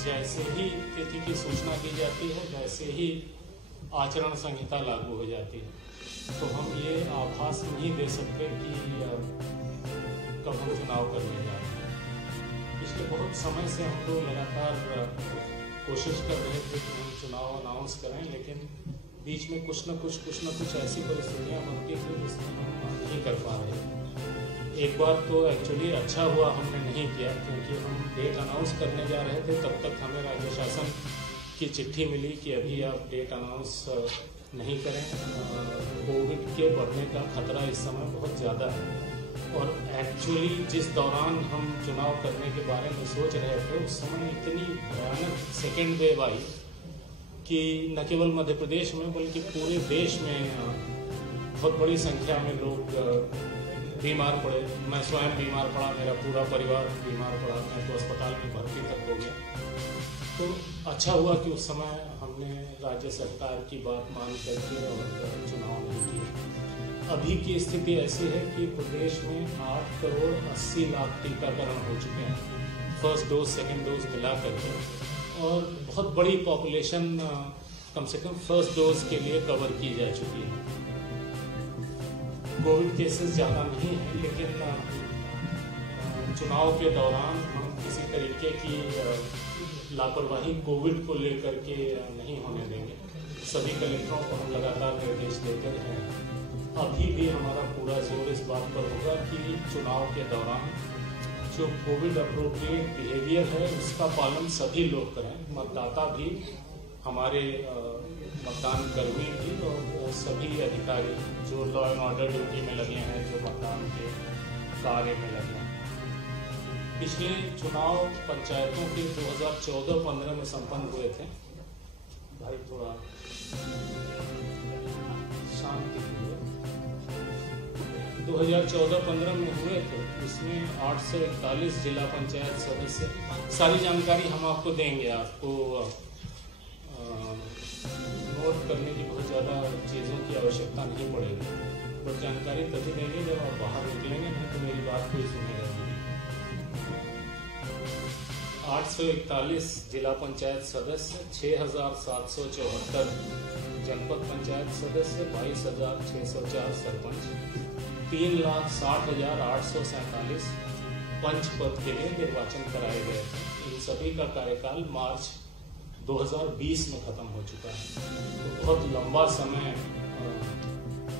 जैसे ही तिथि की सूचना दी जाती है वैसे ही आचरण संहिता लागू हो जाती है। तो हम ये आभास नहीं दे सकते कि कब हम चुनाव करने जा रहे हैं। पिछले बहुत समय से हम लोग लगातार कोशिश कर रहे थे कि हम चुनाव अनाउंस करें, लेकिन बीच में कुछ न कुछ ऐसी परिस्थितियां बनती थी जिसमें हम नहीं कर पा रहे थे। एक बार तो एक्चुअली अच्छा हुआ हमने नहीं किया, क्योंकि हम डेट अनाउंस करने जा रहे थे तब तक हमें राज्य शासन की चिट्ठी मिली कि अभी आप डेट अनाउंस नहीं करें, कोविड के बढ़ने का खतरा इस समय बहुत ज़्यादा है। और एक्चुअली जिस दौरान हम चुनाव करने के बारे में सोच रहे थे उस समय इतनी भयानक सेकेंड वेव आई कि न केवल मध्य प्रदेश में बल्कि पूरे देश में बहुत बड़ी संख्या में लोग बीमार पड़े। मैं स्वयं बीमार पड़ा, मेरा पूरा परिवार बीमार पड़ा, मैं तो अस्पताल में भर्ती तक हो गया। तो अच्छा हुआ कि उस समय हमने राज्य सरकार की बात मान करके और चुनाव नहीं किया। अभी की स्थिति ऐसी है कि प्रदेश में 8 करोड़ 80 लाख टीकाकरण हो चुके हैं, फर्स्ट डोज सेकेंड डोज मिला करके, और बहुत बड़ी पॉपुलेशन कम से कम फर्स्ट डोज के लिए कवर की जा चुकी है। कोविड केसेस ज़्यादा नहीं है, लेकिन चुनाव के दौरान हम किसी तरीके की लापरवाही कोविड को लेकर के नहीं होने देंगे। सभी कलेक्टरों को हम लगातार निर्देश देते रहे हैं। अभी भी हमारा पूरा जोर इस बात पर होगा कि चुनाव के दौरान जो कोविड अप्रोप्रिएट बिहेवियर है उसका पालन सभी लोग करें, मतदाता भी, हमारे मतदान कर्मी भी और सभी अधिकारी जो लॉ एंड ऑर्डर ड्यूटी में लगे हैं, जो मतदान के कार्य में लगे हैं। पिछले चुनाव पंचायतों के 2014-15 में संपन्न हुए थे। भाई थोड़ा शांति हुए। 2014-15 में हुए थे, इसमें 841 जिला पंचायत सदस्य। सारी जानकारी हम आपको देंगे, आपको नोट करने की बहुत ज़्यादा चीज़ों की आवश्यकता नहीं पड़ेगी, बट जानकारी तभी देंगे जब आप बाहर निकलेंगे, नहीं तो मेरी बात कोई सुनेगा नहीं। 841 जिला पंचायत सदस्य, 6774 जनपद पंचायत सदस्य, 22,604 सरपंच, 3,60,847 पंच पद के लिए निर्वाचन कराए गए थे। इन सभी का कार्यकाल मार्च 2020 में खत्म हो चुका है। तो बहुत लंबा समय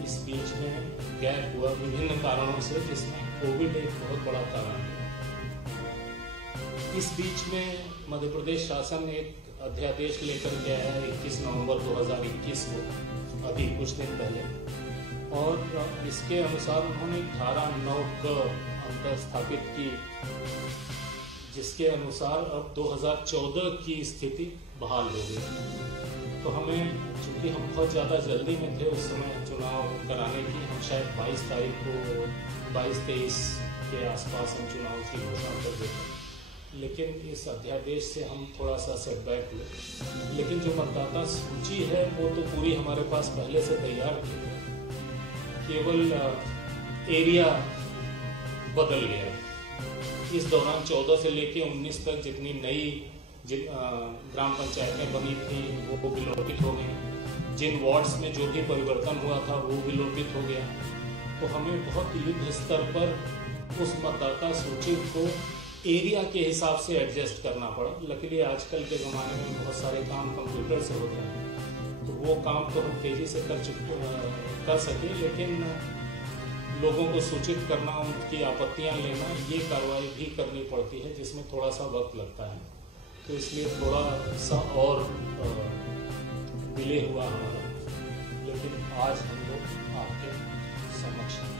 इस बीच में गैप हुआ विभिन्न कारणों से, जिसमें कोविड एक बहुत बड़ा कारण है। इस बीच में मध्य प्रदेश शासन एक अध्यादेश लेकर के आया 21 नवंबर 2021 को, अभी कुछ दिन पहले, और इसके अनुसार उन्होंने धारा 9 क अंतर स्थापित की, जिसके अनुसार अब 2014 की स्थिति बहाल हो गई। तो हमें, चूंकि हम बहुत ज़्यादा जल्दी में थे उस समय चुनाव कराने की, हम शायद 22 तारीख को 22-23 के आसपास हम चुनाव की घोषणा कर देते, लेकिन इस अध्यादेश से हम थोड़ा सा सेटबैक हुए। लेकिन जो मतदाता सूची है वो तो पूरी हमारे पास पहले से तैयार थी, केवल एरिया बदल गया। इस दौरान 14 से लेकर 19 तक जितनी नई ग्राम पंचायतें बनी थी वो विलोपित हो गई। जिन वार्ड्स में जो भी परिवर्तन हुआ था वो विलोपित हो गया। तो हमें बहुत युद्ध स्तर पर उस मतदाता सूची को एरिया के हिसाब से एडजस्ट करना पड़ा। लकीली आजकल के ज़माने में बहुत सारे काम कंप्यूटर से होते हैं, तो वो काम तो हम तेज़ी से कर सके, लेकिन लोगों को सूचित करना, उनकी आपत्तियां लेना, ये कार्रवाई भी करनी पड़ती है, जिसमें थोड़ा सा वक्त लगता है। तो इसलिए थोड़ा सा और डिले हुआ हमारा, लेकिन आज हम लोग आपके समक्ष हैं।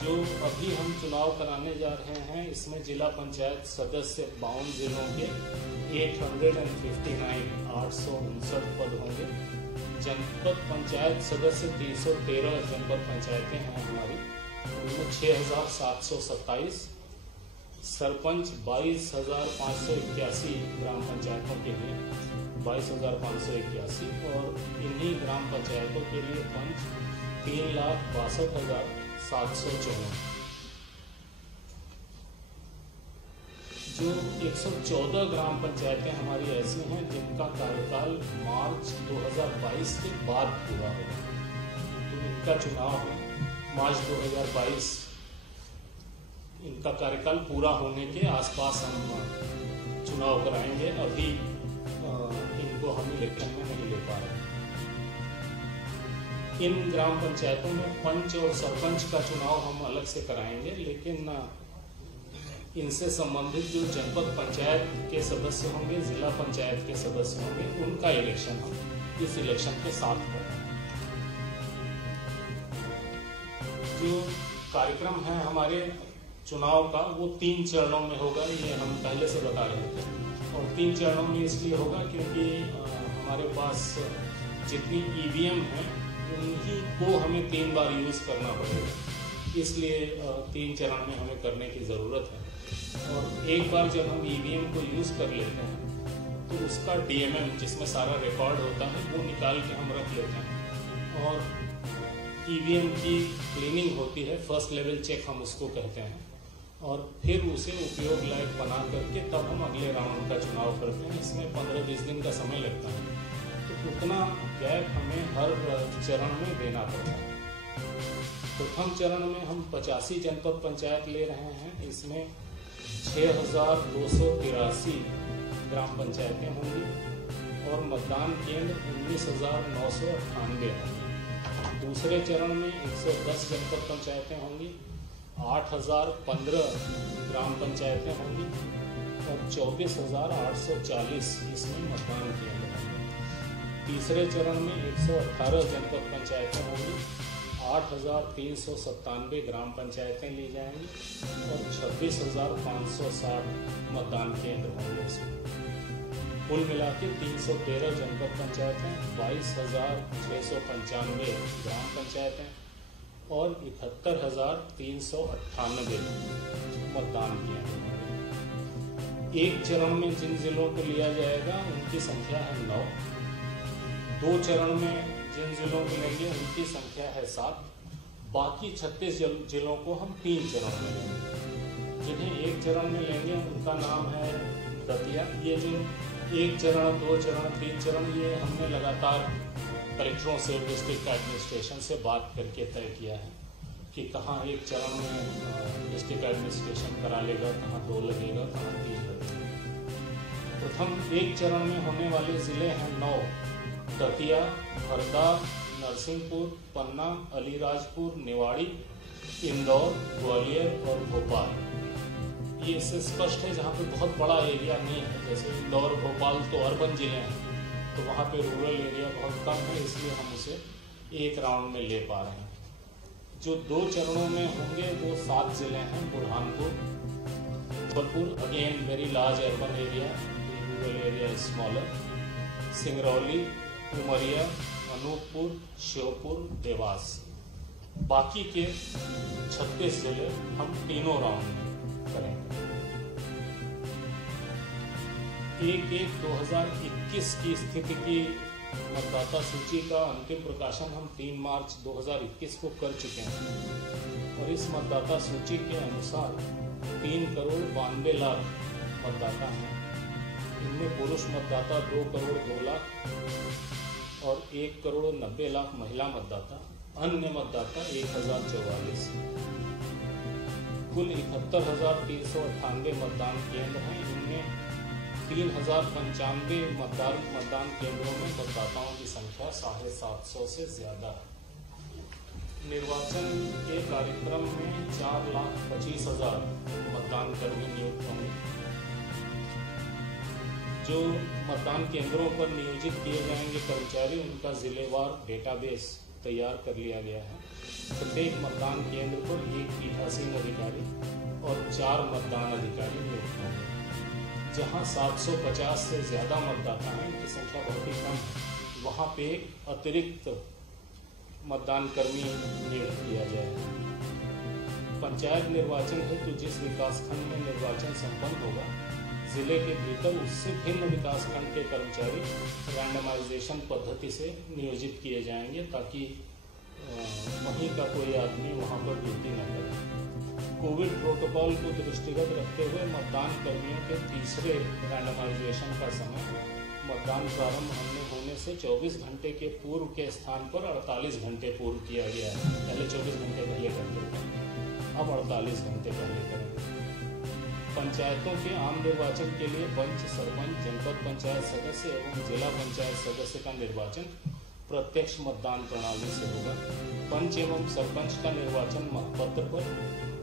जो अभी हम चुनाव कराने जा रहे हैं इसमें जिला पंचायत सदस्य 52 जिलों के 859 पद होंगे। जनपद पंचायत सदस्य 313 जनपद पंचायतें हैं हमारी, उनमें 6,727, सरपंच 22,581 ग्राम पंचायतों के लिए 22,581, और इन्हीं ग्राम पंचायतों के लिए पंच 3,62,754। जो 114 ग्राम पंचायतें हमारी ऐसी हैं जिनका कार्यकाल मार्च 2022 के बाद पूरा होगा। तो इनका चुनाव है मार्च 2022, इनका कार्यकाल पूरा होने के आसपास हम चुनाव कराएंगे। अभी इनको हम इलेक्शन में नहीं ले पा रहे। इन ग्राम पंचायतों में पंच और सरपंच का चुनाव हम अलग से कराएंगे, लेकिन इनसे संबंधित जो जनपद पंचायत के सदस्य होंगे, जिला पंचायत के सदस्य होंगे, उनका इलेक्शन हम इस इलेक्शन के साथ करेंगे। जो कार्यक्रम है हमारे चुनाव का वो 3 चरणों में होगा, ये हम पहले से बता रहे थे। और 3 चरणों में इसलिए होगा क्योंकि हमारे पास जितनी ईवीएम है उन्हीं को हमें 3 बार यूज करना पड़ेगा, इसलिए 3 चरण में हमें करने की जरूरत है। और एक बार जब हम ईवीएम को यूज कर लेते हैं तो उसका डीएमएम जिसमें सारा रिकॉर्ड होता है वो निकाल के हम रख लेते हैं। और ईवीएम की क्लीनिंग होती है, फर्स्ट लेवल चेक हम उसको कहते हैं, और फिर उसे उपयोग लायक बना करके तब हम अगले राउंड का चुनाव करते हैं। इसमें 15-20 दिन का समय लगता है, तो उतना गैप हमें हर चरण में देना पड़ता है। प्रथम चरण में हम 85 जनपद पंचायत ले रहे हैं, इसमें 6283 ग्राम पंचायतें होंगी और मतदान केंद्र 19,998 होंगे। दूसरे चरण में 110 जनपद पंचायतें होंगी, 8,015 ग्राम पंचायतें होंगी और 24,840 इसमें मतदान केंद्र होंगे। तीसरे चरण में 118 जनपद पंचायतें होंगी, 8,397 ग्राम पंचायतें ली जाएंगी और 26,560 मतदान केंद्र होंगे इसमें। कुल मिला के 313 जनपद पंचायतें, 22,695 ग्राम पंचायतें और 71,398 मतदान केंद्र होंगे। एक चरण में जिन जिलों को लिया जाएगा उनकी संख्या है 9, 2 चरण में जिन जिलों को लेंगे उनकी संख्या है 7, बाकी 36 जिलों को हम 3 चरण में लेंगे। जिन्हें एक चरण में लेंगे उनका नाम है दतिया। ये जो 1 चरण, 2 चरण, 3 चरण, ये हमने लगातार कलेक्टरों से, डिस्ट्रिक्ट एडमिनिस्ट्रेशन से बात करके तय किया है कि कहाँ 1 चरण में डिस्ट्रिक्ट एडमिनिस्ट्रेशन करा लेगा, कहाँ 2 लगेगा, कहाँ 3 लगेगा। प्रथम 1 चरण में होने वाले जिले हैं 9, दतिया, हरदा, नरसिंहपुर, पन्ना, अलीराजपुर, निवाड़ी, इंदौर, ग्वालियर और भोपाल। ये इससे स्पष्ट है जहाँ पे बहुत बड़ा एरिया नहीं है, जैसे इंदौर, भोपाल तो अर्बन जिले हैं, तो वहाँ पे रूरल एरिया बहुत कम है, इसलिए हम उसे 1 राउंड में ले पा रहे हैं। जो 2 चरणों में होंगे वो 7 जिले हैं, Burhanpur, Jabalpur, again very large urban area, rural area smaller, Singrauli, Umaria, Anuppur, Sheopur, Dewas. बाकी के 36 जिले हम तीनों राउंड में करेंगे। 1/1/2021 की स्थिति की मतदाता सूची का अंतिम प्रकाशन हम 3 मार्च 2021 को कर चुके हैं और इस मतदाता सूची के अनुसार 3,92,00,000 मतदाता हैं। इनमें पुरुष मतदाता 2,02,00,000 और 1,90,00,000 महिला मतदाता, अन्य मतदाता 1,044। कुल 71,398 मतदान केंद्र हैं। इनमें 3,095 मतदान केंद्रों में मतदाताओं की संख्या 750 से ज्यादा है। निर्वाचन के कार्यक्रम में 4,25,000 मतदान कर्मी नियुक्त होंगे। जो मतदान केंद्रों पर नियोजित किए जाएंगे कर्मचारी, उनका जिलेवार डेटाबेस तैयार कर लिया गया है। प्रत्येक मतदान केंद्र पर 1 पीठासीन अधिकारी और 4 मतदान अधिकारी नियुक्त होंगे। जहां 750 से ज्यादा मतदाता हैं, उनकी संख्या बहुत ही कम है, वहां पे एक अतिरिक्त मतदान कर्मी नियुक्त किया जाएगा। पंचायत निर्वाचन हेतु जिस विकासखंड में निर्वाचन संपन्न होगा, जिले के भीतर उससे भिन्न विकासखंड के कर्मचारी रैंडमाइजेशन पद्धति से नियोजित किए जाएंगे ताकि वहीं का कोई आदमी वहां पर ड्यूटी न करे। कोविड प्रोटोकॉल को दृष्टिगत रखते हुए मतदान कर्मियों के तीसरे रैंडमाइजेशन का समय मतदान प्रारंभ होने से 24 घंटे के पूर्व के स्थान पर 48 घंटे पूर्व किया गया है। पहले 24 घंटे पहले करते थे, अब 48 घंटे पहले करेंगे। पंचायतों के आम निर्वाचन के लिए पंच, सरपंच, जनपद पंचायत सदस्य एवं जिला पंचायत सदस्य का निर्वाचन प्रत्यक्ष मतदान प्रणाली से होगा। पंच एवं सरपंच का निर्वाचन मतपत्र पर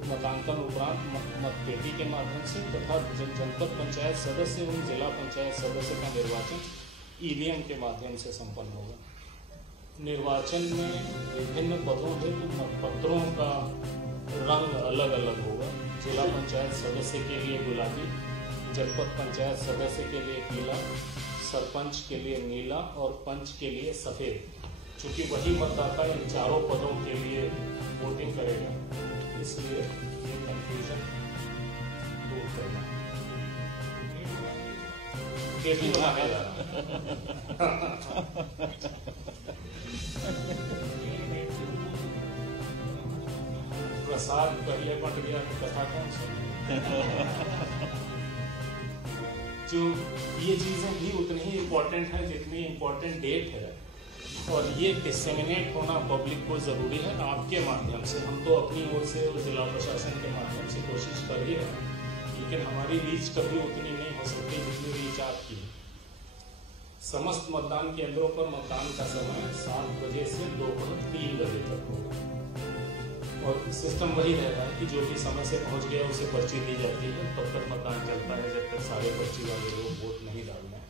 मतांकन उपरांत मतपेटी के माध्यम से तथा जनपद पंचायत सदस्य एवं जिला पंचायत सदस्य का निर्वाचन ईवीएम के माध्यम से संपन्न होगा। निर्वाचन में विभिन्न पदों हेतु मतपत्रों का रंग अलग अलग होगा। जिला पंचायत सदस्य के लिए गुलाबी, जनपद पंचायत सदस्य के लिए पीला, सरपंच के लिए नीला और पंच के लिए सफेद। चूंकि वही मतदाता इन चारों पदों के लिए वोटिंग करेगा, इसलिए ये कंफ्यूजन दूर करना भी बनाने जा रहा प्रसाद पहले बट गया तो कथा कौन सुने। जो ये चीजें भी उतनी ही इम्पोर्टेंट है जितनी इम्पोर्टेंट डेट है, और ये डिसेमिनेट होना पब्लिक को जरूरी है आपके माध्यम से। हम तो अपनी ओर से जिला प्रशासन के माध्यम से कोशिश कर ही रहे हैं, लेकिन हमारी रीच कभी उतनी नहीं हो सकती जितनी रीच आपकी। समस्त मतदान केंद्रों पर मतदान का समय 7 बजे से दोपहर 3 बजे तक होगा, और सिस्टम वही रहता है कि जो भी समय से पहुंच गया उसे पर्ची दी जाती है। तब तक मतदान चलता है जब तक सारे पर्ची वाले लोग वोट नहीं डालना है।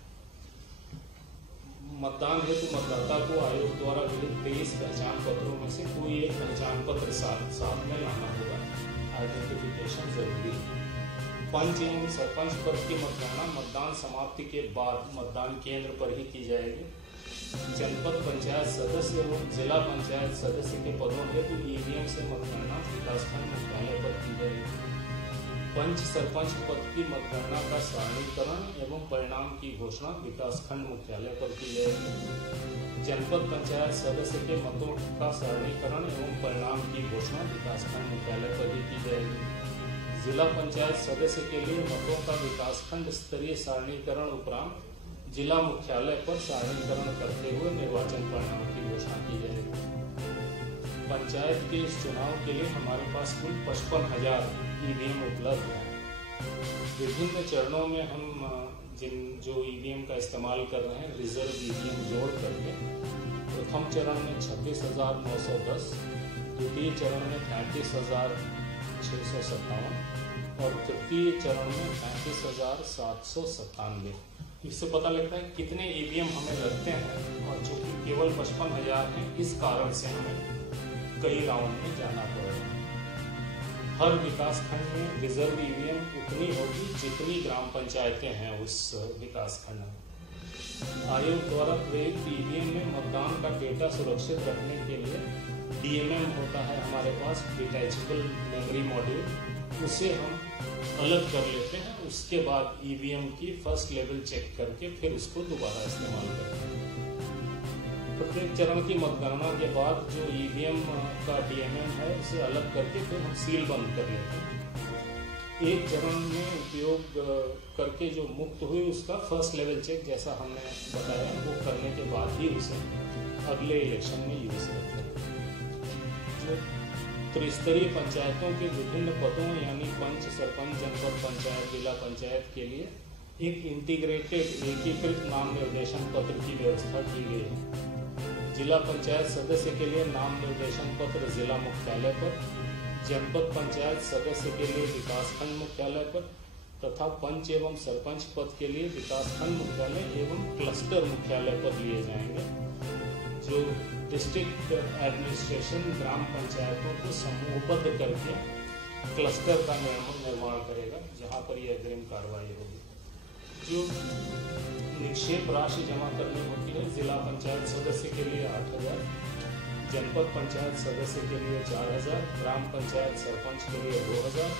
मतदान हेतु मतदाता को आयोग द्वारा विहित 23 पहचान पत्रों में से कोई एक पहचान पत्र साथ में लाना होगा। आइडेंटिफिकेशन जरूरी है। पंच एवं सरपंच पद की मतगणना मतदान समाप्ति के बाद मतदान केंद्र पर ही की जाएगी। जनपद पंचायत सदस्य एवं जिला पंचायत सदस्य के पदों हेतु ईवीएम से मतगणना विकासखंड मुख्यालय पर की जाएगी। पंच सरपंच पद की मतगणना का सारणीकरण एवं परिणाम की घोषणा विकासखंड मुख्यालय पर की जाएगी। जनपद पंचायत सदस्य के मतों का सारणीकरण एवं परिणाम की घोषणा विकासखंड मुख्यालय पर ही की जाएगी। जिला पंचायत सदस्य के लिए मतों का विकासखंड स्तरीय सारणीकरण उपरांत जिला मुख्यालय पर सारणीकरण करते हुए निर्वाचन परिणाम की घोषणा की जाएगी। पंचायत के इस चुनाव के लिए हमारे पास कुल 55,000 ईवीएम उपलब्ध है। विभिन्न चरणों में हम जो ईवीएम का इस्तेमाल कर रहे हैं रिजर्व ईवीएम जोड़ करके, प्रथम चरण में 26,910, द्वितीय चरण में 35,657 और तृतीय चरण में 35,797। इससे पता लगता है कितने ईवीएम हमें लगते हैं, और चूंकि केवल 55,000 हैं, इस कारण से हमें कई राउंड में जाना पड़ेगा। हर विकास खंड में रिजर्व ईवीएम उतनी होगी जितनी ग्राम पंचायतें हैं उस विकास खंड में। आयोग द्वारा प्रयुक्त ईवीएम में मतदान का डेटा सुरक्षित रखने के लिए डीएमएम होता है हमारे पास, डिटैचेबल मेमोरी मॉड्यूल। उसे हम अलग कर लेते हैं, उसके बाद ईवीएम की फर्स्ट लेवल चेक करके फिर उसको दोबारा इस्तेमाल करते हैं। प्रत्येक चरण की मतगणना के बाद जो ईवीएम का डीएमएम है उसे अलग करके फिर हम सील बंद कर लेते हैं। एक चरण में उपयोग करके जो मुक्त हुई उसका फर्स्ट लेवल चेक जैसा हमने बताया वो करने के बाद ही उसे अगले इलेक्शन में यूज करते हैं। जो त्रिस्तरीय पंचायतों के विभिन्न पदों यानी पंच, सरपंच, जनपद पंचायत, जिला पंचायत के लिए एक इंटीग्रेटेड एकीकृत नाम निर्देशन पत्र की व्यवस्था की गई है। जिला पंचायत सदस्य के लिए नाम निर्देशन पत्र जिला मुख्यालय पर, जनपद पंचायत सदस्य के लिए विकासखंड मुख्यालय पर तथा पंच एवं सरपंच पद के लिए विकासखंड मुख्यालय एवं क्लस्टर मुख्यालय पर लिए जाएंगे। जो डिस्ट्रिक्ट एडमिनिस्ट्रेशन ग्राम पंचायतों को समूहबद्ध करके क्लस्टर का निर्माण करेगा, जहां पर यह अग्रिम कार्रवाई होगी। जो निक्षेप राशि जमा करनी होती है जिला पंचायत सदस्य के लिए 8,000, जनपद पंचायत सदस्य के लिए 4,000, ग्राम पंचायत सरपंच के लिए 2,000,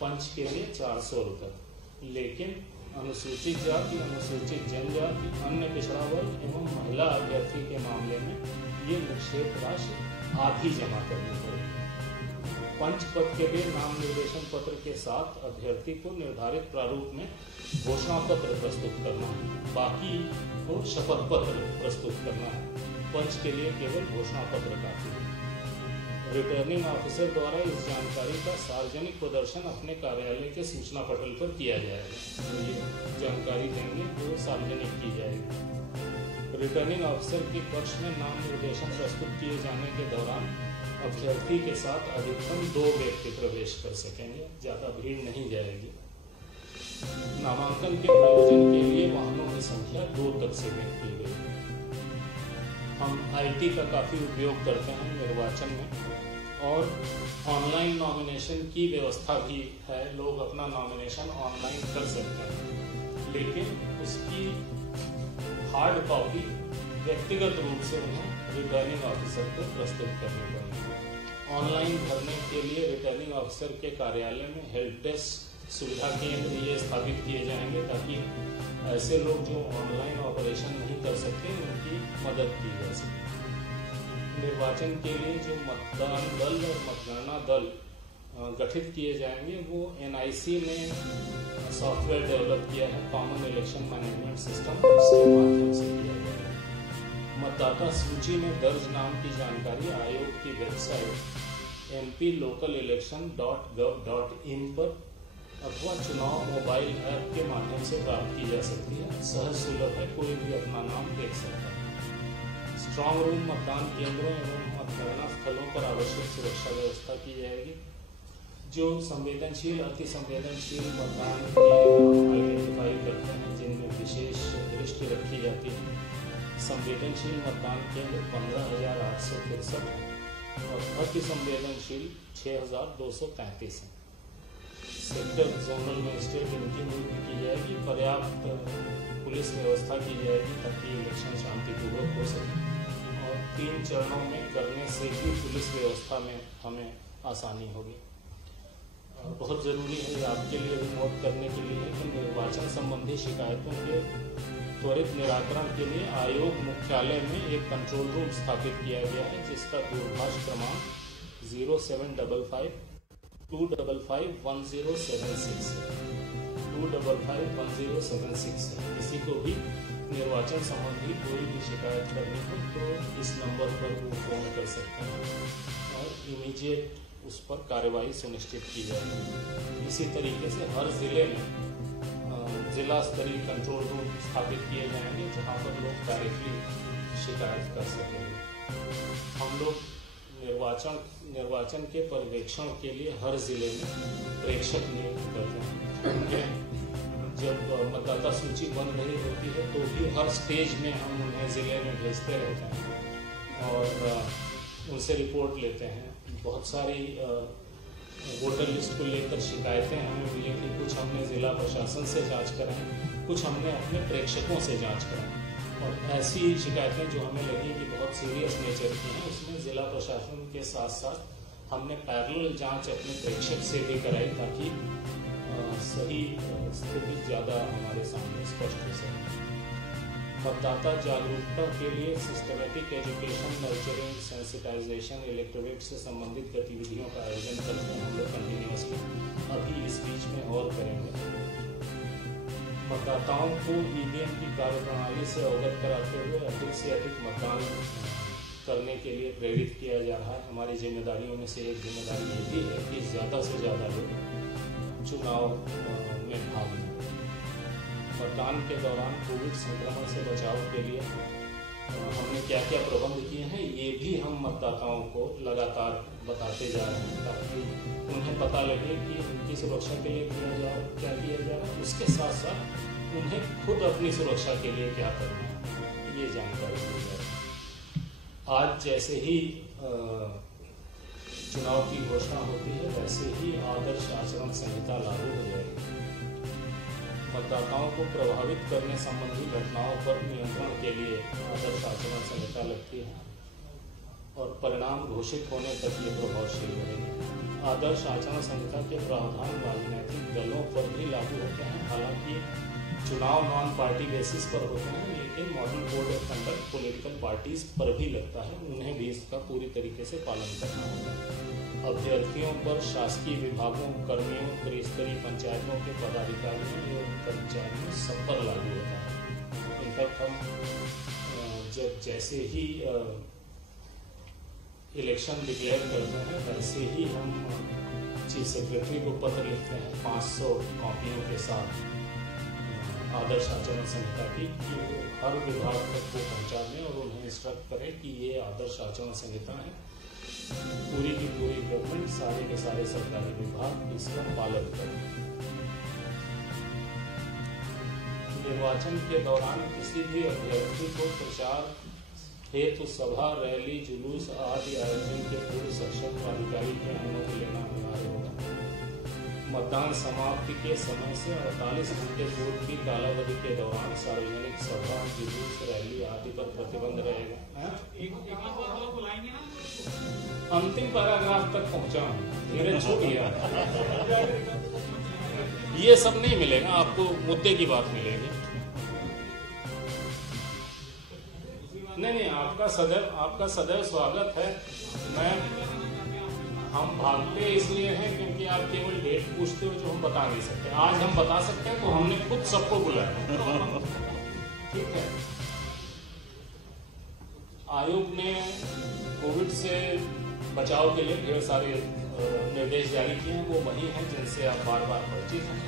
पंच के लिए 400 रुपये। लेकिन अनुसूचित जाति, अनुसूचित जनजाति, अन्य पिछड़ा वर्ग एवं महिला अभ्यर्थी के मामले में ये निक्षेप राशि आधी जमा करनी पड़ेगी। पंच पद के लिए नाम निर्देशन पत्र के साथ अभ्यर्थी को निर्धारित प्रारूप में घोषणा पत्र प्रस्तुत करना है, बाकी को शपथ पत्र प्रस्तुत करना है। पंच के लिए केवल घोषणा पत्र काफी है। रिटर्निंग ऑफिसर द्वारा इस जानकारी का सार्वजनिक प्रदर्शन अपने कार्यालय के सूचना पटल पर किया जाएगा। तो ये जानकारी देंगे वो सार्वजनिक की जाएगी। रिटर्निंग ऑफिसर के कक्ष में नाम निर्देशन प्रस्तुत किए जाने के दौरान अभ्यर्थी के साथ अधिकतम 2 व्यक्ति प्रवेश कर सकेंगे, ज्यादा भीड़ नहीं जाएगी। नामांकन के प्रयोजन के लिए वाहनों की संख्या 2 तक सीमित की गई। हम IT का काफी उपयोग करते हैं निर्वाचन में और ऑनलाइन नॉमिनेशन की व्यवस्था भी है। लोग अपना नॉमिनेशन ऑनलाइन कर सकते हैं, लेकिन उसकी हार्ड कॉपी व्यक्तिगत रूप से उन्हें रिटर्निंग ऑफिसर को प्रस्तुत करनी पड़ेगी। ऑनलाइन भरने के लिए रिटर्निंग ऑफिसर के कार्यालय में हेल्प डेस्क सुविधा केंद्र ये स्थापित किए जाएंगे, ताकि ऐसे लोग जो ऑनलाइन ऑपरेशन नहीं कर सकते उनकी मदद की जा सके। निर्वाचन के लिए जो मतदान दल और मतगणना दल गठित किए जाएंगे वो NIC ने सॉफ्टवेयर डेवलप किया है, कॉमन इलेक्शन मैनेजमेंट सिस्टम, उसके माध्यम से किया जाएगा। मतदाता सूची में दर्ज नाम की जानकारी आयोग की वेबसाइट mplocalelection.gov.in पर अथवा चुनाव मोबाइल ऐप के माध्यम से प्राप्त की जा सकती है। सहज सुलभ है, कोई भी अपना नाम देख सकता है। स्ट्रांग रूम मतदान केंद्रों एवं मतगणना स्थलों पर आवश्यक सुरक्षा व्यवस्था की जाएगी। जो संवेदनशील, अति संवेदनशील मतदान के आइडेंटिफाई करते हैं, जिनमें विशेष दृष्टि रखी जाती है। संवेदनशील मतदान केंद्र 15,863 और अति संवेदनशील 6,233 है। सेक्टर जोनल मजिस्ट्रेट इनकी नियुक्ति की जाएगी। पर्याप्त पुलिस व्यवस्था की जाएगी ताकि इलेक्शन शांतिपूर्वक हो सके, और 3 चरणों में करने से भी पुलिस व्यवस्था में हमें आसानी होगी। बहुत ज़रूरी है आपके लिए भी नोट करने के लिए कि निर्वाचन संबंधी शिकायतों के त्वरित निराकरण के लिए आयोग मुख्यालय में एक कंट्रोल रूम स्थापित किया गया है, जिसका दूरभाष क्रमांक 0755-255-1076 है। 255-1076 है। किसी को भी निर्वाचन संबंधी कोई भी शिकायत करनी हो तो इस नंबर पर वो फोन कर सकते हैं और इमीडिएट उस पर कार्रवाई सुनिश्चित की जाएगी। इसी तरीके से हर जिले में जिला स्तरीय कंट्रोल रूम स्थापित किए जाएंगे, जहां पर लोग डायरेक्टली शिकायत कर सकेंगे। हम लोग निर्वाचन के पर्यवेक्षण के लिए हर जिले में प्रेक्षक नियुक्त करते हैं। जब मतदाता सूची बन रही होती है तो भी हर स्टेज में हम उन्हें जिले में भेजते रहते हैं और उनसे रिपोर्ट लेते हैं। बहुत सारी वोटर लिस्ट को लेकर शिकायतें हमें मिली थी। कुछ हमने जिला प्रशासन से जांच कराई, कुछ हमने अपने प्रेक्षकों से जांच कराई, और ऐसी शिकायतें जो हमें लगी कि बहुत सीरियस नेचर की हैं, उसमें जिला प्रशासन के साथ साथ हमने पैरेलल जांच अपने प्रेक्षक से भी कराई, ताकि सही स्थिति ज़्यादा हमारे सामने स्पष्ट हो सके। मतदाता जागरूकता के लिए systematic education, nurturing, sensitisation, electorate से संबंधित गतिविधियों का आयोजन करते हैं हम लोग कंटिन्यूअसली। अभी इस बीच में और करेंगे। मतदाताओं को EVM की कार्यप्रणाली से अवगत कराते हुए अधिक से अधिक मतदान करने के लिए प्रेरित किया जा रहा है। हमारी जिम्मेदारियों में से एक जिम्मेदारी ये भी है कि ज़्यादा से ज़्यादा लोग चुनाव में भाग लें। मतदान के दौरान कोविड संक्रमण से बचाव के लिए हमने क्या क्या प्रबंध किए हैं, ये भी हम मतदाताओं को लगातार बताते जा रहे हैं, ताकि उन्हें पता लगे कि उनकी सुरक्षा के लिए क्या किया जा रहा है। उसके साथ साथ उन्हें खुद अपनी सुरक्षा के लिए क्या करना है, ये जानकारी दी जाए। आज जैसे ही चुनाव की घोषणा होती है, वैसे ही आदर्श आचरण संहिता लागू हो जाएगी। मतदाताओं को प्रभावित करने संबंधी घटनाओं पर नियंत्रण के लिए आदर्श आचरण संहिता लगती है और परिणाम घोषित होने तक ये प्रभावशील रहेगी। आदर्श आचरण संहिता के प्रावधान राजनीतिक दलों पर भी लागू होते हैं। हालांकि चुनाव नॉन पार्टी बेसिस पर होते हैं, लेकिन model code of conduct political parties पर भी लगता है, उन्हें भी इसका पूरी तरीके से पालन करना होगा। अभ्यर्थियों पर शासकीय विभागों, कर्मियों, त्रिस्तरीय पंचायतों के पदाधिकारियों एवं कर्मचारियों सब पर लागू होता है। इनफैक्ट हम जब जैसे ही इलेक्शन डिक्लेयर करते हैं वैसे ही हम चीफ सेक्रेटरी को पत्र लिखते हैं 500 कॉपियों के साथ आदर्श आचरण संहिता की, कि वो हर विभाग तक वो पहुंचा दें और उन्हें इंस्ट्रक्ट करें कि ये आदर्श आचरण संहिता है। पूरी की पूरी गवर्नमेंट, सारे के सारे सरकारी विभाग इसका पालन करें। निर्वाचन के दौरान किसी भी अभ्यर्थी को प्रचार हेतु सभा, रैली, जुलूस आदि आयोजन के पूर्व सक्षम प्राधिकारी की अनुमति लेना अनिवार्य होगा। मतदान समाप्ति के समय से 48 घंटे पूर्व की कालावधि के दौरान सार्वजनिक सभा, जुलूस, रैली आदि पर प्रतिबंध रहेगा। अंतिम पैराग्राफ तक पहुंचा हूं, मेरे छूट गया। ये सब नहीं मिलेगा आपको, मुद्दे की बात मिलेगी। नहीं, आपका सदैव स्वागत है। हम भागते इसलिए हैं क्योंकि आप केवल डेट पूछते हो जो हम बता नहीं सकते। आज हम बता सकते हैं तो हमने खुद सबको बुलाया। ठीक है। आयोग ने कोविड से बचाव के लिए ढेर सारे निर्देश जारी किए हैं। वो वही हैं जिनसे आप बार बार परिचित हैं,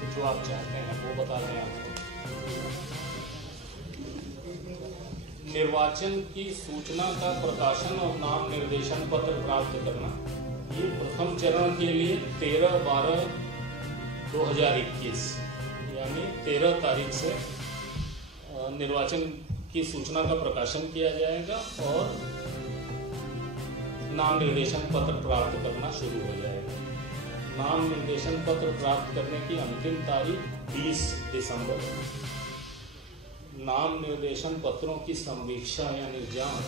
तो जो आप चाहते हैं वो बता रहे हैं आपको। निर्वाचन की सूचना का प्रकाशन और नाम निर्देशन पत्र प्राप्त करना, ये प्रथम चरण के लिए 13/12/2021 यानी 13 तारीख से निर्वाचन की सूचना का प्रकाशन किया जाएगा और नाम निर्देशन पत्र प्राप्त करना शुरू हो जाएगा। नाम निर्देशन पत्र प्राप्त करने की अंतिम तारीख 20 दिसंबर। नाम निर्देशन पत्रों की संवीक्षा यानी जांच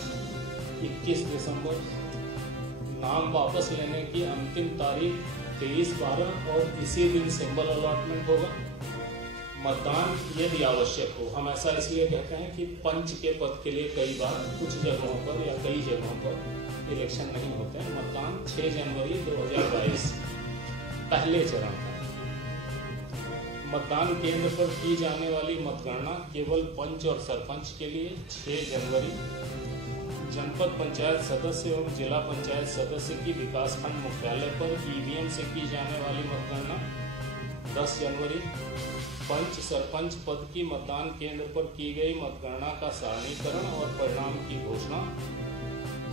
21 दिसंबर। नाम वापस लेने की अंतिम तारीख 23/12 और इसी दिन सिंबल अलॉटमेंट होगा। मतदान यदि आवश्यक हो, हम ऐसा इसलिए कहते हैं कि पंच के पद के लिए कई बार कुछ जगहों पर या कई जगहों पर इलेक्शन नहीं होते हैं। मतदान 6 जनवरी 2022 पहले चरण का। मतदान केंद्र पर की जाने वाली मतगणना केवल पंच और सरपंच के लिए 6 जनवरी। जनपद पंचायत सदस्य एवं जिला पंचायत सदस्य की विकासखंड मुख्यालय पर ईवीएम से की जाने वाली मतगणना 10 जनवरी। पंच सरपंच पद की मतदान केंद्र पर की गई मतगणना का सारणीकरण और परिणाम की घोषणा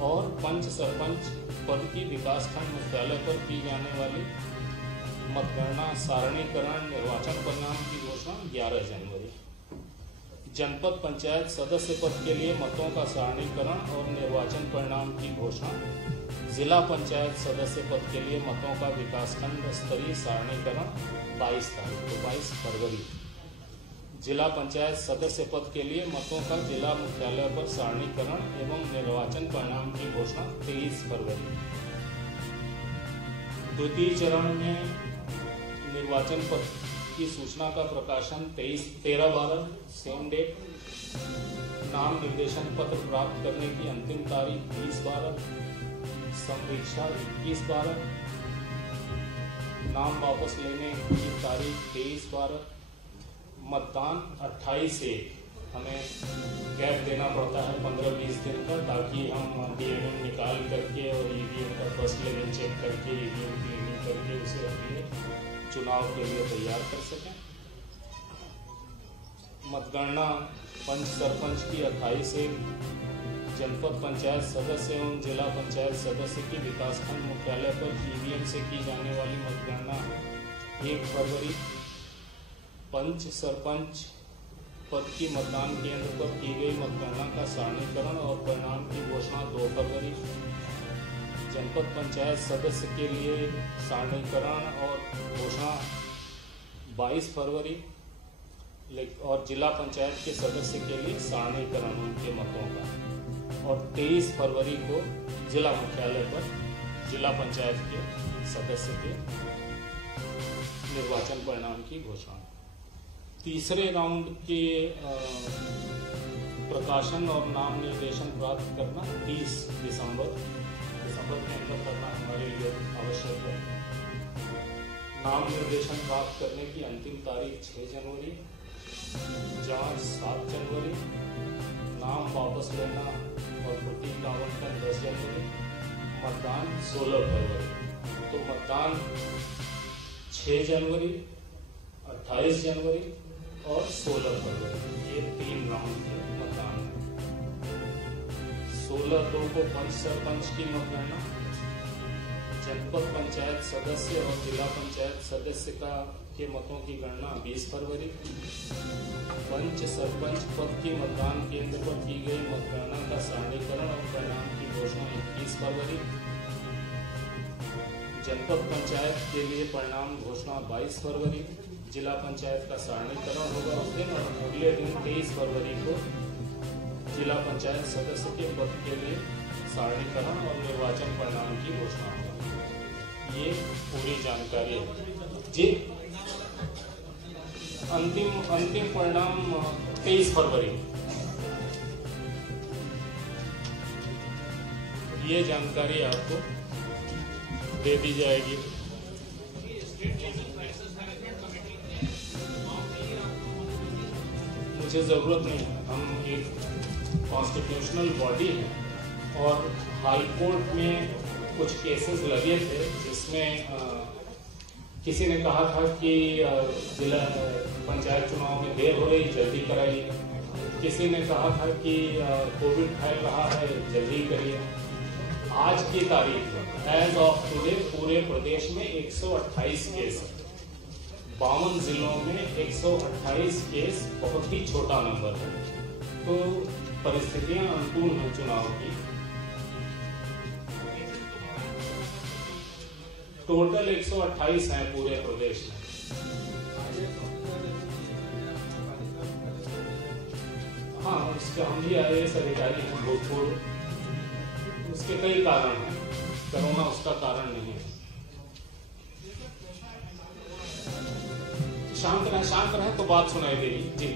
और पंच सरपंच पद की विकासखंड मुख्यालय पर की जाने वाली मतगणना, सारणीकरण, निर्वाचन परिणाम की घोषणा 11 जनवरी। जनपद पंचायत सदस्य पद के लिए मतों का सारणीकरण और निर्वाचन परिणाम की घोषणा, जिला पंचायत सदस्य पद के लिए मतों का विकासखंड स्तरीय सारणीकरण 22 तारीख को 22 फरवरी। जिला पंचायत सदस्य पद के लिए मतों का जिला मुख्यालय पर सारणीकरण एवं निर्वाचन परिणाम की घोषणा 23 फरवरी। द्वितीय चरण में निर्वाचन पत्र की सूचना का प्रकाशन 13/12 सेम डेट। नाम निर्देशन पत्र प्राप्त करने की अंतिम तारीख 20/12। संवीक्षा 21/12। नाम वापस लेने की तारीख 23/12। मतदान 28/1। हमें गैप देना पड़ता है 15-20 दिन का, ताकि हम डीएमएम निकाल करके और ईवीएम का फर्स्ट लेवल चेक करके ईवीएम क्लीनिंग करके उसे अपने चुनाव के लिए तैयार कर सकें। मतगणना पंच सरपंच की 28/1। जनपद पंचायत सदस्य एवं जिला पंचायत सदस्य की विकासखंड मुख्यालय पर ईवीएम से की जाने वाली मतगणना 1 फरवरी। पंच सरपंच पद की मतदान केंद्र पर की गई मतगणना का सारणीकरण और परिणाम की घोषणा 2 फरवरी। जनपद पंचायत सदस्य के लिए सारणीकरण और घोषणा 22 फरवरी और जिला पंचायत के सदस्य के लिए सारणीकरण उनके मतों का, और 23 फरवरी को जिला मुख्यालय पर जिला पंचायत के सदस्य के निर्वाचन परिणाम की घोषणा। तीसरे राउंड के प्रकाशन और नाम निर्देशन प्राप्त करना 30 दिसंबर के अंदर करना हमारे लिए आवश्यक है। नाम निर्देशन प्राप्त करने की अंतिम तारीख 6 जनवरी, जांच 7 जनवरी, नाम वापस लेना और प्रतीक आवंटन 10 जनवरी, मतदान 16 फरवरी। तो मतदान 6 जनवरी, 28 जनवरी और 16 फरवरी, ये 3 राउंड के मतदान है। 16 को पंच सरपंच की मतगणना, जनपद पंचायत सदस्य और जिला पंचायत सदस्य के मतों की गणना 20 फरवरी, पंच सरपंच पद की मतदान केंद्र पर की गई मतगणना का सारणीकरण और परिणाम की घोषणा 21 फरवरी, जनपद पंचायत के लिए परिणाम घोषणा 22 फरवरी, जिला पंचायत का सारणीकरण होगा उस दिन, और अगले दिन 23 फरवरी को जिला पंचायत सदस्य के पद के लिए सारणीकरण और निर्वाचन परिणाम की घोषणा होगा। ये पूरी जानकारी है जी। अंतिम परिणाम 23 फरवरी। ये जानकारी आपको दे दी जाएगी। मुझे जरूरत नहीं है, हम एक कॉन्स्टिट्यूशनल बॉडी है और हाई कोर्ट में कुछ केसेस लगे थे जिसमें किसी ने कहा था कि जिला पंचायत चुनाव में देर हो रही, जल्दी कराइए। किसी ने कहा था कि कोविड फैल रहा है, जल्दी करिए। आज की तारीख में एज ऑफ टुडे पूरे प्रदेश में 128 केस है। 52 जिलों में 128 केस बहुत ही छोटा नंबर है। तो परिस्थितियां अनुकूल हैं चुनाव की। टोटल 128 हैं पूरे प्रदेश में। हाँ, उसके हम भी IAS अधिकारी हैं भोजपुर। उसके कई कारण हैं, कोरोना उसका कारण नहीं है। शांत रहे तो बात सुनाई देगी जी।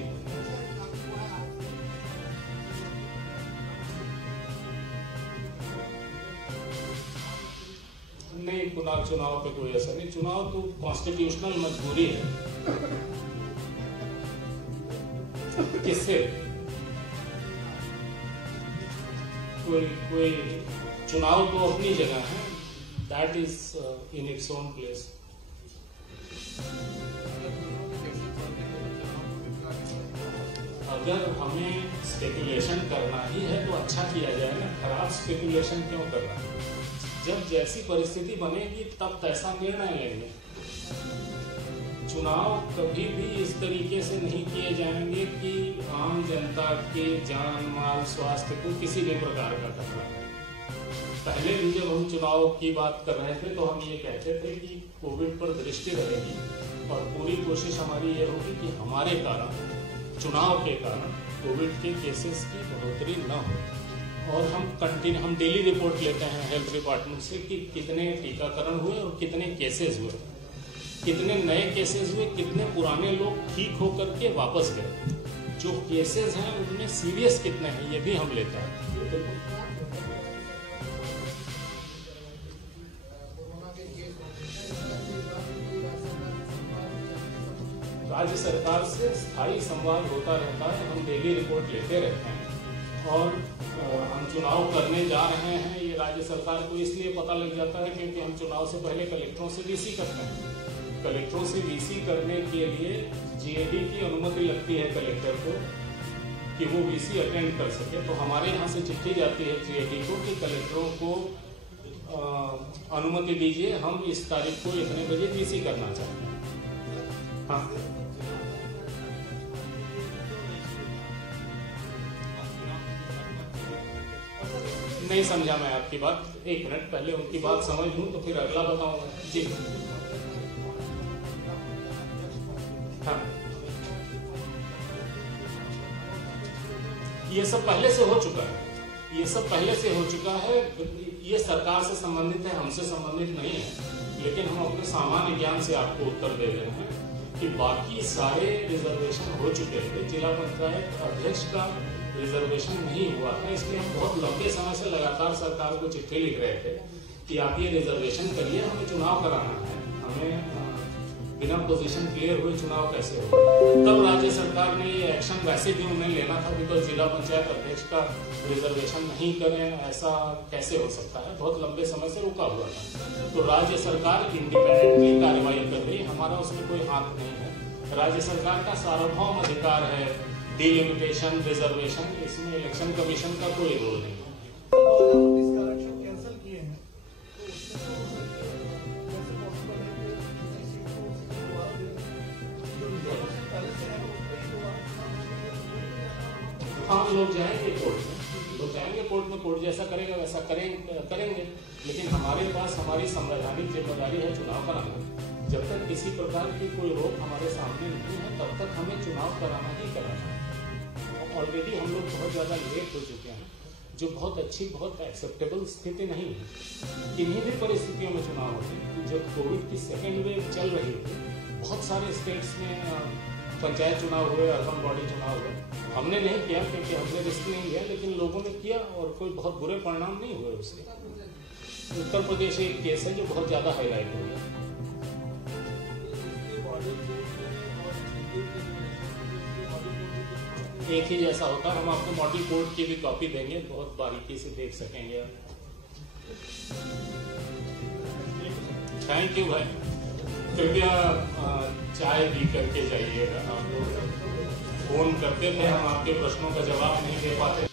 नहीं, चुनाव पे कोई असर नहीं। चुनाव तो कॉन्स्टिट्यूशनल मजबूरी है। किससे कोई चुनाव तो अपनी जगह है, that is in its own place. अगर हमें स्पेकुलेशन करना ही है तो अच्छा किया जाए ना, खराब स्पेकुलेशन क्यों करना। जब जैसी परिस्थिति बनेगी तब तैसा निर्णय लेंगे। चुनाव कभी भी इस तरीके से नहीं किए जाएंगे कि आम जनता के जान माल स्वास्थ्य को किसी भी प्रकार का खतरा है। पहले भी जब हम चुनाव की बात कर रहे थे तो हम ये कहते थे कि कोविड पर दृष्टि रहेगी और पूरी कोशिश हमारी ये होगी कि हमारे कारण, चुनाव के कारण कोविड के केसेस की बढ़ोतरी न हो। और हम डेली रिपोर्ट लेते हैं हेल्थ डिपार्टमेंट से कि कितने टीकाकरण हुए और कितने केसेस हुए, कितने नए केसेस हुए, कितने पुराने लोग ठीक होकर के वापस गए, जो केसेस हैं उनमें सीरियस कितने हैं, ये भी हम लेते हैं। राज्य सरकार से स्थायी संवाद होता रहता है, हम डेली रिपोर्ट लेते रहते हैं। और हम चुनाव करने जा रहे हैं ये राज्य सरकार को इसलिए पता लग जाता है क्योंकि हम चुनाव से पहले कलेक्टरों से VC करते हैं। कलेक्टरों से VC करने के लिए GAD की अनुमति लगती है कलेक्टर को कि वो VC अटेंड कर सके। तो हमारे यहाँ से चिट्ठी जाती है GAD को कि कलेक्टरों को अनुमति दीजिए, हम इस तारीख को इतने बजे VC करना चाहते हैं। हाँ, नहीं समझा मैं आपकी बात। एक मिनट, पहले उनकी बात समझ लूं तो फिर अगला बताऊंगा जी। हाँ, ये सब पहले से हो चुका है, ये सब पहले से हो चुका है। ये सरकार से संबंधित है, हमसे संबंधित नहीं है, लेकिन हम अपने सामान्य ज्ञान से आपको उत्तर दे रहे हैं कि बाकी सारे रिजर्वेशन हो चुके थे, जिला पंचायत अध्यक्ष का रिजर्वेशन नहीं हुआ था। इसलिए हम बहुत लंबे समय से लगातार सरकार को चिट्ठी लिख रहे थे कि आप ये रिजर्वेशन करिए, हमें चुनाव कराना है, हमें बिना पोजीशन क्लियर हुए चुनाव कैसे हो। तब राज्य सरकार ने ये एक्शन वैसे भी उन्हें लेना था, बिकॉज जिला पंचायत अध्यक्ष का रिजर्वेशन नहीं करें ऐसा कैसे हो सकता है, बहुत लंबे समय से रुका हुआ था। तो राज्य सरकार इंडिपेंडेंटली कार्रवाई कर रही, हमारा उसमें कोई हाथ नहीं है। राज्य सरकार का सार्वभौम अधिकार है डिलिमिटेशन, रिजर्वेशन, इसमें इलेक्शन कमीशन का कोई रोल नहीं है। हम लोग जाएंगे कोर्ट में, लोग जाएंगे कोर्ट में, कोर्ट जैसा करेगा वैसा करेंगे, लेकिन हमारे पास हमारी संवैधानिक जिम्मेदारी है चुनाव कराना। जब तक किसी प्रकार की कोई रोक हमारे सामने नहीं है तब तक हमें चुनाव कराना ही कराना है। ऑलरेडी हम लोग बहुत ज्यादा लेट हो चुके हैं, जो बहुत अच्छी, बहुत एक्सेप्टेबल स्थिति नहीं है। किन्हीं भी परिस्थितियों में चुनाव होते हैं। जब कोविड की सेकेंड वेव चल रही थी, बहुत सारे स्टेट्स में पंचायत चुनाव हुए, अर्बन बॉडी चुनाव हुए। हमने नहीं किया क्योंकि हमने रिस्क नहीं लिया, लेकिन लोगों ने किया और कोई बहुत बुरे परिणाम नहीं हुए उसके। उत्तर प्रदेश एक केस है जो बहुत ज्यादा हाईलाइट हो गया। एक ही जैसा होता, हम आपको मॉडल कोड की भी कॉपी देंगे, बहुत बारीकी से देख सकेंगे आप। थैंक यू भाई, कृपया चाय पी करके जाइएगा। आप लोग फोन करते थे, हम आपके प्रश्नों का जवाब नहीं दे पाते